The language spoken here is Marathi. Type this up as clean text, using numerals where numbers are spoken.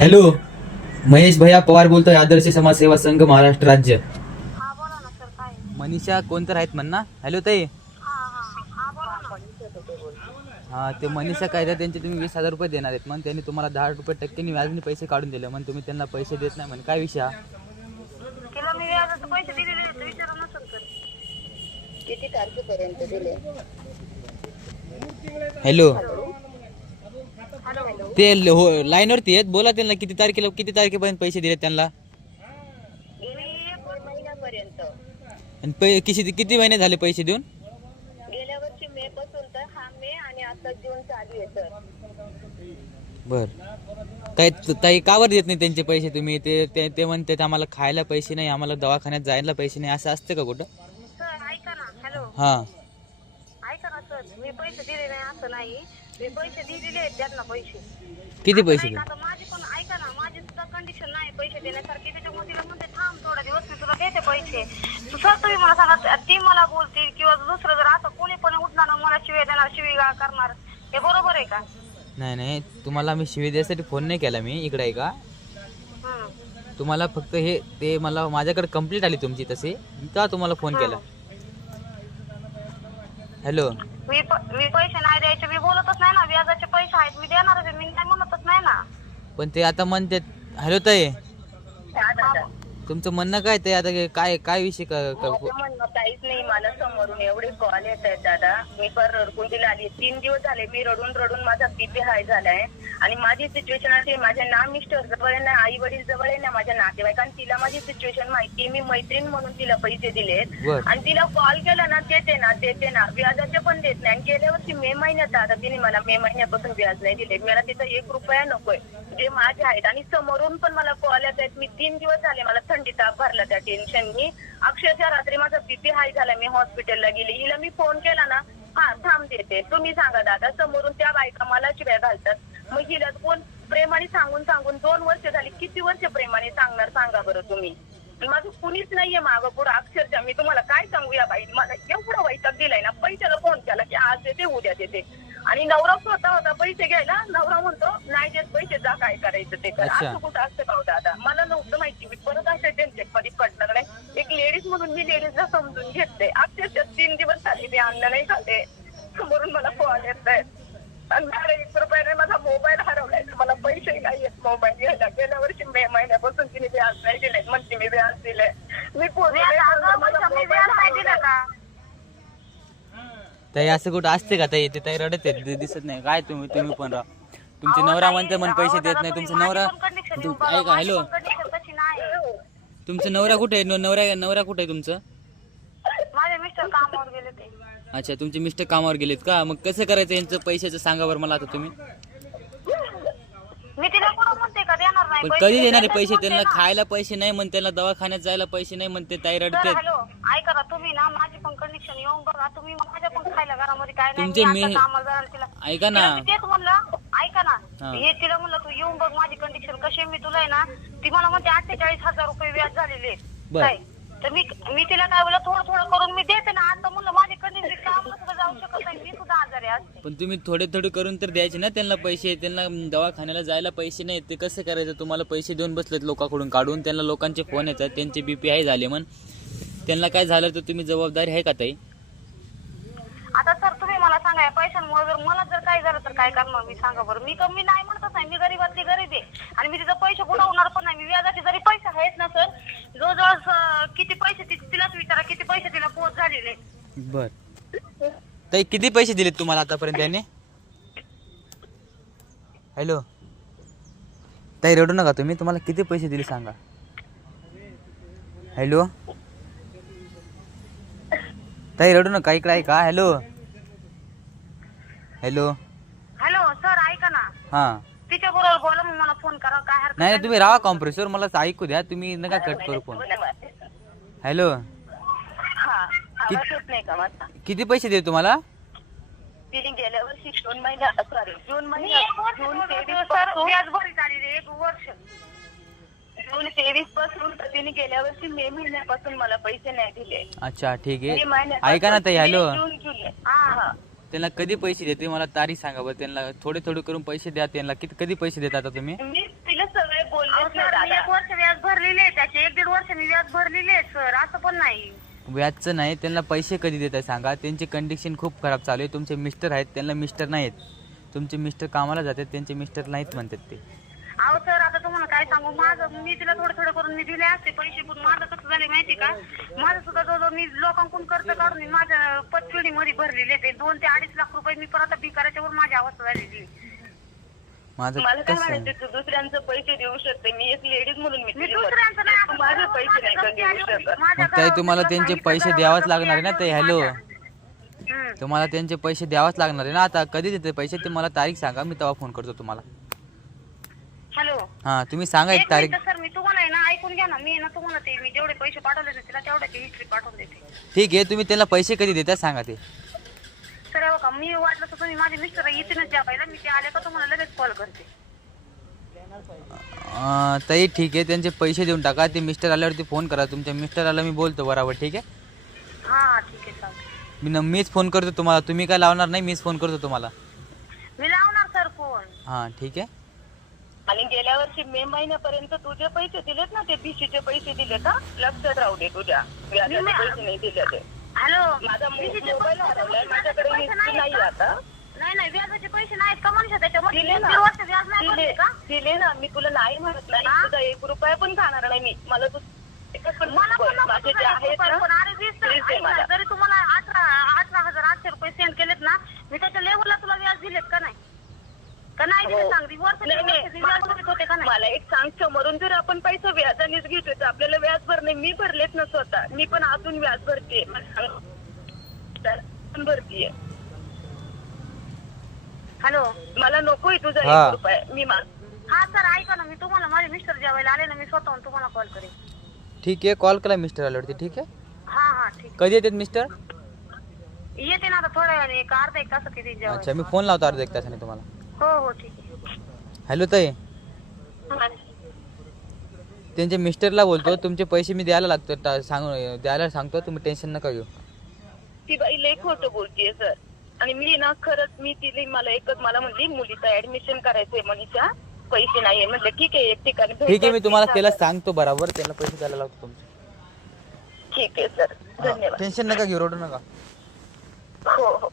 हॅलो, महेश भैया पवार बोलतोय, आदर्श समाज सेवा संघ महाराष्ट्र राज्य. हा बोला ना सर. काय मनीषा कोणतर आहेत म्हणा. हॅलो ताई. हा बोला ना. हा, ते मनीषा काय तर त्यांचे तुम्ही 20,000 रुपये देणार आहेत मग त्यांनी तुम्हाला 10 रुपये टक्क्यांनी व्याजाने पैसे काढून दिले मग तुम्ही त्यांना पैसे देत नाही म्हणजे काय विषय हा? तिला मी व्याजाचे पैसे दिलेले आहेत, विचारा नसेल तर. किती तारखेपर्यंत दिले? Hello, hello. ते हो लाईनवरती आहेत, बोला त्यांना किती तारखेपर्यंत पैसे दिले त्यांना गेली 1 महिन्यापर्यंत. आणि किती महिने झाले पैसे देऊन? गेल्या वर्षी मे पासून तर हा मे आणि आता जून चालू आहे सर. बर, काय ताई कावर देत नाही त्यांचे पैसे तुम्ही? ते म्हणतात आम्हाला खायला पैसे नाही, आम्हाला दवाखान्यात जायला पैसे नाही, असं असतं का कुठं? सर ऐका ना. हॅलो, हा, ऐका ना सर. मी पैसे दिले नाही असं नाही. मी पैसे दिलेले आहेत त्यांना पैसे. किती पैसे ऐका दिले? आता माझी पण ऐका ना. माझी सुद्धा कंडिशन नाही पैसे देण्यासारखी. त्याच्यामुळे तिला म्हणते थांब थोडा दिवस, मी तुला देते पैसे. सर तुम्ही मला सांगा, ती मला बोलतील किंवा दुसरं जर असं कोणी पण उठणार मला शिव्या देणार, शिवीगाळ करणार, हे बरोबर आहे का? नाही, तुम्हाला मी शिवी द्यायसाठी फोन नाही केला मी. इकडे आहे का, हम्म. तुम्हाला फक्त हे ते मला माझ्याकडे कंप्लीट आली तुमची तशी, का तुम्हाला फोन केला. हॅलो, मी पैसे नाही द्यायचे, मी बोलतच नाही ना. व्याजाचे पैसे आहेत, मी देणारच आहे, मी नाही म्हणतच नाही ना. पण ते आता म्हणते. हॅलो ताई, दादा तुमचं म्हणणं काय ते आता काय विषय माझं म्हणणं काहीच नाही. मला समोरून एवढे कॉल येत आहेत दादा. मी पर रडकुंडीला आली. 3 दिवस झाले मी रडून माझा बीपी हाय झालाय. आणि माझी सिच्युएशन अशी, माझ्या ना मिस्टर जवळ आहे ना, आई वडील जवळ आहे ना, माझ्या नातेवाईकांना तिला माझी सिच्युएशन माहिती. मी मैत्रीण म्हणून तिला पैसे दिलेत आणि तिला कॉल केला ना देते ना व्याजाचे पण देत नाही. आणि गेल्या वर्षी मे महिन्यात दादा तिने मला मे महिन्यापासून व्याज नाही दिले. मला तिथं 1 रुपया नकोय जे माझे आहेत. आणि समोरून पण मला कॉल येत आहेत. मी 3 दिवस झाले मला थंडी ताप भरला त्या टेन्शननी. अक्षरशः रात्री माझा बीपी हाय झाला. मी हॉस्पिटलला गेली. हिला मी फोन केला ना, हा थांब देते. तुम्ही सांगा दादा, समोरून त्या बायका मला शिव्या घालतात. मग हिला कोण प्रेमाने सांगून 2 वर्ष झाली. किती वर्ष प्रेमाने सांगणार सांगा बरं तुम्ही? माझं कुणीच नाहीये मागं पुढं. अक्षरशः मी तुम्हाला काय सांगू, या बाई मला एवढा वैताग दिलाय ना. पैशाला फोन केला की आज देते उद्या देते. आणि नवरा स्वतः होता पैसे घ्यायला. नवरा म्हणतो नाही देत पैसे, जा काय करायचं ते कर. असं कुठं असतं का दादा? मला नव्हतं माहिती. मी परत असे त्यांचे कधी कळलं नाही. एक लेडीज म्हणून मी लेडीजला समजून घेतले. अक्षरशः 3 दिवस झाले मी अन्न नाही खाते. समोरून मला कॉल येत आहेत. आणि 1 रुपयाने माझा मोबाईल हरवलाय. मला पैसे नाही येत मोबाईल घ्यायला. गेल्या वर्षी मे महिन्यापासून तिने व्याज नाही दिले. म्हणते मी व्याज दिले. मी व्याज नाही दिलं का? ताई असं कुठं असते का ताई? ते ताई रडत आहेत, दिसत नाही काय. तुम्ही पण राहा. तुमचे नवरा म्हणते मन पैसे देत नाही. तुमचा नवरा ऐका. हॅलो, तुमचं नवरा कुठे आहे? नवरा कुठे आहे तुमचं? माझे मिस्टर कामावर गेले ते. अच्छा, तुमचे मिस्टर कामावर गेलेत का? मग कसं करायचं यांचं पैशाचं सांगा बरं मला आता तुम्ही. मी तिला कुठं म्हणते का देणार नाही पण पैसे? कधी देणार आहे देतच पैसे? म्हणते त्यांना ना. खायला पैसे नाही म्हणते, त्यांना दवाखान्यात जायला पैसे नाही म्हणते, ताई सर, रडते. हॅलो, ऐका ना. तुम्ही ना माझी पण कंडिशन येऊन बघा. तुम्ही माझ्या पण खायला घरामध्ये काय नाही. तुमचे मी मी- आता कामाला जाणार तिला. ऐका ना. तिला मी तेच म्हणलं. ऐका ना, हा. हे तिला म्हणलं तू येऊन बघ माझी कंडिशन कशी आहे. मी तुला आहे ना, ती मला म्हणते 48,000 रुपये व्याज झालेले आहेत. बर. काय तर मी तिला काय बोललं, थोडं करून मी देते ना. आता म्हणलं माझी कंडिशन कामाला सुद्धा जाऊ शकत नाही. मी सुद्धा आजारी असते. पण तुम्ही थोडे करून तर द्यायचे ना त्यांना पैसे. त्यांना दवाखान्याला जायला पैसे नाही, ते कसं करायचं? तुम्हाला पैसे देऊन बसलेत लोकांकडून काढून. त्यांना लोकांचे फोन येतात, त्यांचे बीपी हाय झाले म्हण. त्यांना काय झालं तर तुम्ही जबाबदारी आहे का ताई? आता सर तुम्ही मला सांगा, या पैशांमुळे जर मला जर काय झालं तर काय करणार मी? सांगा बरं. मी नाही म्हणतच नाही. मी गरीबातली गरीब आहे आणि मी तिथं पैसे बुडवणार पण नाही. मी व्याजाचे जरी पैसे आहेत ना सर, जवळजवळ किती पैसे तिलाच विचारा किती पैसे तिला पोच झालेले. बर ताई, किती पैसे दिलेत तुम्हाला आतापर्यंत त्याने? हॅलो ताई, रडू नका तुम्ही. तुम्हाला किती पैसे दिले सांगा. हॅलो ताई, रडू नका. इकडे आहे का? हॅलो हॅलो सर ऐका ना, हा. तिच्या बरोबर बोला, मग मला फोन करा. काय हरकत नाही तुम्ही राहा कॉम्प्रेसवर, मला ऐकू द्या. तुम्ही नका कट करू फोन. हॅलो, हा आवाज येत नाही का माझा? किती पैसे दिले तुम्हाला? तिने गेल्या वर्षी जून महिन्यात सर व्याज भरी झालेली 1 वर्ष. जून 23 पासून तर तिने गेल्या वर्षी मे महिन्यापासून मला पैसे नाही दिले. अच्छा ठीक मे आहे. महिन्यापासून ऐका ना ताई. हॅलो, जून जुलै. हा. त्यांना कधी पैसे देते मला तारीख सांगा बरं. त्यांना थोडे करून पैसे द्या. त्यांना कधी पैसे देता आता तुम्ही? मी तिला सगळे अहो दिलेच नाही सर, मी दादा. 1 वर्ष व्याज भरलेले आहे, त्याचे 1-1.5 वर्ष मी व्याज भरलेले आहे सर, असं पण नाही. व्याजचं नाही, त्यांना पैसे कधी देत आहे सांगा. त्यांची कंडिशन खूप खराब चालू आहे. तुमचे मिस्टर आहेत, त्यांना मिस्टर नाहीत. तुमचे मिस्टर कामाला जातात, त्यांचे मिस्टर नाहीत म्हणतात ते. अहो सर, आता तुम्हाला काय सांगू, माझं मी तिला थोडं थोडं करून मी दिले असते पैसे, पण माझं कसं झाले माहिती का, माझं सुद्धा जवळजवळ मी लोकांकडून कर्ज काढून मी माझ्या पतपिढीमध्ये भरलेले ते 2 ते 2.5 लाख रुपये मी परत भिकाऱ्याच्या वर माझी अवस्था झालेली आहे. माझं मला काय कसं म्हणायचं, तू दुसऱ्यांचे पैसे देऊ शकते, मी एक लेडीज म्हणून मी मी तुझी दुसऱ्यांचं नाही, तू माझे पैसे नाही का देऊ शकत? मग ताई तुम्हाला त्यांचे पैसे द्यावाच लागणार आहे ना ते. हॅलो, हम्म. तुम्हाला त्यांचे पैसे द्यावाच लागणार आहे ना. आता कधी देते पैसे ते मला तारीख सांगा, मी तेव्हा फोन करतो तुम्हाला. हॅलो, हां, तुम्ही सांगा एक तारीख. सर, मी तुम्हाला आहे ना ऐकून घ्या ना, मी ना तुम्हाला ते मी जेवढे पैसे पाठवले ना तिला तेवढ्याची हिस्ट्री पाठवून देते. ठीक आहे, तुम्ही त्यांना पैसे कधी देता सांगा ते. सर हो का, मी वाटलं तर तुम्ही माझे मिस्टर येतीलच जेवायला, मी ते आले का तुम्हाला लगेच कॉल करते. ताई ठीक आहे, त्यांचे पैसे देऊन टाका. ते मिस्टर आल्यावरती फोन करा. तुमच्या मिस्टराला मी बोलतो बरोबर, ठीक आहे. हा ठीक आहे, चालतं. मीच फोन करतो तुम्हाला. तुम्ही काय लावणार नाही, मीच फोन करतो तुम्हाला. मी लावणार सर फोन. हां ठीक आहे. आणि गेल्या वर्षी मे महिन्यापर्यंत तुझे पैसे दिलेत ना, ते बीसीचे पैसे दिले का? लक्षात राहू दे तुझ्या, व्याजाचे पैसे नाही दिले ते. हॅलो, माझा बीसीचे मोबाईल पैसे- हरवलाय, माझ्याकडे पैसे हिस्ट्री नाही का? आता. नाही व्याजाचे पैसे नाहीत का मनुष्य त्याच्यामध्ये? दिले ना. 1 वर्ष व्याज नाही भरले का? दिले ना, मी तुला नाही म्हणत नाही, हा? तुझा 1 रुपया पण खाणार नाही मी. मला तू एकच पण मला पण नको माझे जे तुझा आहेत एक ना, रुपया, पण अरे 20 please दे ऐक ना, मला. जरी तुम्हाला 18,800 रुपये सेंड केलेत ना, मी त्याच्या लेवलला तुला व्याज दिलेत का नाही? का नाही दिले हो. सांग, वर्ष नाही, व्याज भरत होते का नाही? मला एक सांग, समोरून जर आपण पैसे व्याजानेच घेतोय तर आपल्याला व्याज भरणे, मी भरलेच ना स्वतः, मी पण अजून व्याज भरते, भरतीये. हॅलो, मला नकोय तुझा हा. 1 रुपया, मी हा सर ऐका ना, मी तुम्हाला माझे मिस्टर जेवायला आले ना, मी स्वतःहून तुम्हाला कॉल करेन. ठीक आहे, कॉल करा मिस्टर आल्यावरती, ठीक आहे. हा ठीक कधी येतात मिस्टर? येते ना आता थोड्या वेळाने, एक अर्धा 1 तास किती जेवायला. अच्छा, मी फोन लावतो अर्धा 1 तासाने तुम्हाला. हो ठीक आहे. हॅलो ताई, त्यांच्या मिस्टरला बोलतो तुमचे पैसे मी द्यायला लागतो, द्यायला सांगतो, तुम्ही टेन्शन नका घेऊ. ती बाई लई खोटं बोलतीये सर. आणि मी ना खरंच मी तिला मला एकच मला म्हणली मुलीचं ऍडमिशन करायचंय मनीषा, पैसे नाहीये. म्हटलं ठीक आहे, एक ठिकाणी ठीक आहे, मी तुम्हाला त्याला सांगतो बरोबर, त्याला पैसे द्यायला लागतो तुमचे. ठीक आहे सर, धन्यवाद. टेन्शन नका घेऊ, रडू नका. हो हो.